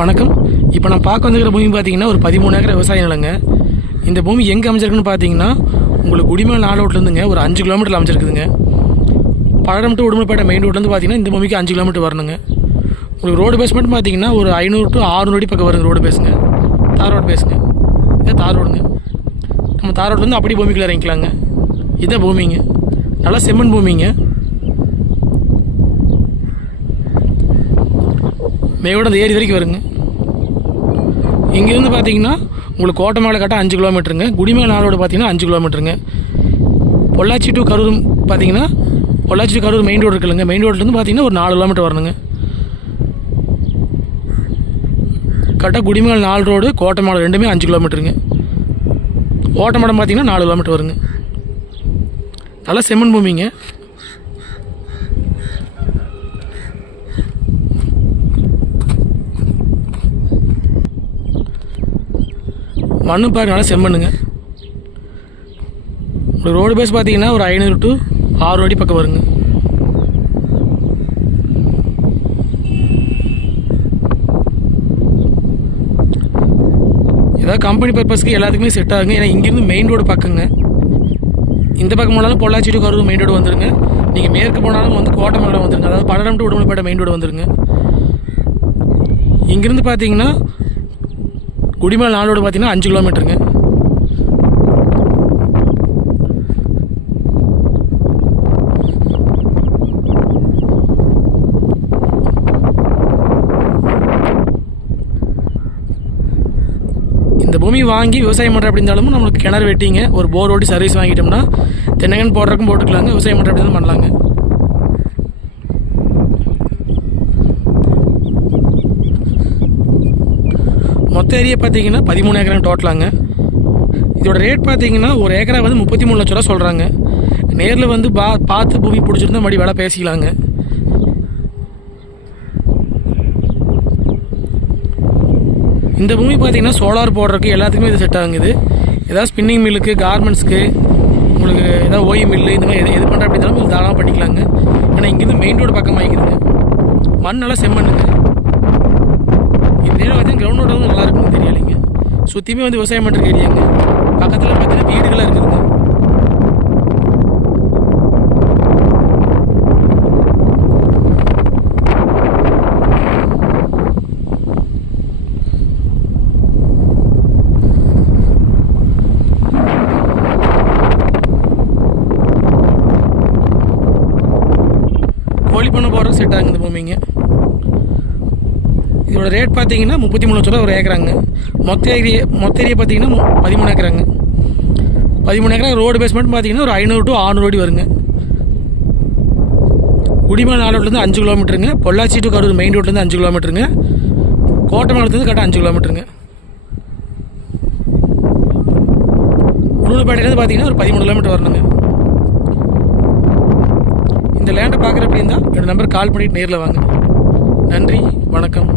வணக்கம். இப்போ நான் பார்க்க வந்துக்கிற பூமி பார்த்தீங்கன்னா ஒரு 13 ஏக்கர் விவசாய நிலங்க. இந்த பூமி எங்கே அமைஞ்சிருக்குன்னு பார்த்தீங்கன்னா உங்களுக்கு குடிமேல் நாடோட்லேருந்துங்க ஒரு 5 கிலோமீட்டர் அமைஞ்சிருக்குதுங்க. பழடம் டு உடுமலைப்பேட்டை மெயின் ரோட்லேருந்து பார்த்தீங்கன்னா இந்த பூமிக்கு 5 கிலோமீட்டர் வரணுங்க. உங்களுக்கு ரோடு பேஸ் மட்டும் பார்த்தீங்கன்னா ஒரு 500 to 600 அடி பக்கம் வருங்க. ரோடு பேசுங்க, தார் ரோடு பேசுங்க, இதே தார் ரோடுங்க. நம்ம தார் ரோட்லேருந்து அப்படி பூமிக்குள்ளே இறங்கிக்கலாங்க. இதை பூமிங்க, நல்லா செம்மண் பூமிங்க. மேவோட அந்த ஏரி வரைக்கும் வருங்க. இங்கேருந்து பார்த்தீங்கன்னா உங்களுக்கு கோட்டை கட்ட 5 கிலோமீட்டருங்க. குடிமேல் நாளோடு பார்த்தீங்கன்னா 5 கிலோமீட்டருங்க. பொள்ளாச்சி டு கரூர் பார்த்தீங்கன்னா Pollachi to Karur main road இருக்குல்லங்க. மெயின் ரோட்லேருந்து பார்த்தீங்கன்னா ஒரு 4 கிலோமீட்டர் வரணுங்க. கரெக்டாக குடிமேல் 4 ரோடு, கோட்டை ரெண்டுமே 5 கிலோமீட்டருங்க. ஓட்டமடம் பார்த்தீங்கன்னா 4 கிலோமீட்டர் வருங்க. நல்லா செம்மண் பூமிங்க. மண்ணு பாருங்க, நல்லா செம்மண்ணுங்க. ஒரு ரோடு பேஸ் பார்த்தீங்கன்னா ஒரு 500 to 600 அடி பக்கம் வருங்க. ஏதாவது கம்பெனி பர்பஸ்க்கு எல்லாத்துக்குமே செட் ஆகுங்க. ஏன்னா இங்கேருந்து மெயின் ரோடு பக்கங்க. இந்த பக்கம் போனாலும் Pollachi to Karur main road வந்துருங்க. நீங்கள் மேற்கு போனாலும் வந்து கோட்டை மேலே வந்துருங்க. அதாவது பழடம் டு உடுமலைப்பேட்டை மெயின் ரோடு வந்துருங்க. இங்கேருந்து பார்த்தீங்கன்னா குடிமேல் நாளோடு பார்த்தீங்கன்னா 5 கிலோமீட்டருங்க. இந்த பூமி வாங்கி விவசாயம் பண்ணுற அப்படி இருந்தாலும் நம்மளுக்கு கிணறு வெட்டிங்க ஒரு போர் ஓட்டி சர்வீஸ் வாங்கிட்டோம்னா தென்னங்கன் போடுறதுக்கும் போட்டுக்கலாங்க. விவசாயம் பண்ணுற அப்படி தான் பண்ணலாங்க. மொத்த ஏரியா பார்த்தீங்கன்னா 13 ஏக்கராங்க டோட்டலாங்க. இதோட ரேட் பார்த்தீங்கன்னா ஒரு ஏக்கரா வந்து 33 லட்ச ரூபா சொல்கிறாங்க. நேரில் வந்து பார்த்து பூமி பிடிச்சிருந்தா மறுபடி வேலை பேசிக்கலாங்க. இந்த பூமி பார்த்தீங்கன்னா சோலார் போடுறதுக்கு எல்லாத்துக்குமே இது செட் ஆகுது. ஏதாவது ஸ்பின்னிங் மில்லுக்கு, கார்மெண்ட்ஸ்க்கு, உங்களுக்கு ஏதாவது ஓய் மில்லு இந்த மாதிரி எது பண்ணுற அப்படி இருந்தாலும் இது தாராளமாக பண்ணிக்கலாங்க. ஏன்னா இங்கேருந்து மெயின் ரோடு பக்கம் வாங்கிக்குதுங்க. மண் நல்லா செம்மண்ணுங்க. இந்த ஏரியா பார்த்தீங்கன்னா கிரவுண்ட் ரோடு வந்து நல்லா இருக்குன்னு தெரியலைங்க. சுற்றியுமே வந்து விவசாயம் பண்ணுற ஏரியாங்க. பக்கத்தில் பார்த்தீங்கன்னா வீடுகளாக இருக்குதுங்க. கோழி பண்ண போகிறதுக்கு செட் ஆகுங்க இந்த பூமிங்க. இதோட ரேட் பார்த்தீங்கன்னா 33 லட்ச ரூபா ஒரு ஏக்கராங்க. மொத்த ஏரியா பார்த்தீங்கன்னா 13 ஏக்கராங்க. 13 ஏக்கரா ரோடு பேஸ்மெண்ட் பார்த்தீங்கன்னா ஒரு 500 to 600 அடி வருங்க. குடிமேல் நாளோட்லேருந்து 5 கிலோமீட்டருங்க. பொள்ளாச்சி டு கரூர் மெயின் ரோட்லேருந்து 5 கிலோமீட்டருங்க. கோட்டமங்கலத்துலேருந்து கரெக்டாக 5 கிலோமீட்டருங்க. உடுமலைப்பேட்டையிலேருந்து பார்த்தீங்கன்னா ஒரு 13 கிலோமீட்டர் வரணுங்க. இந்த லேண்டை பார்க்குற அப்படின்னா என்னோட நம்பர் கால் பண்ணிவிட்டு நேரில் வாங்க. நன்றி, வணக்கம்.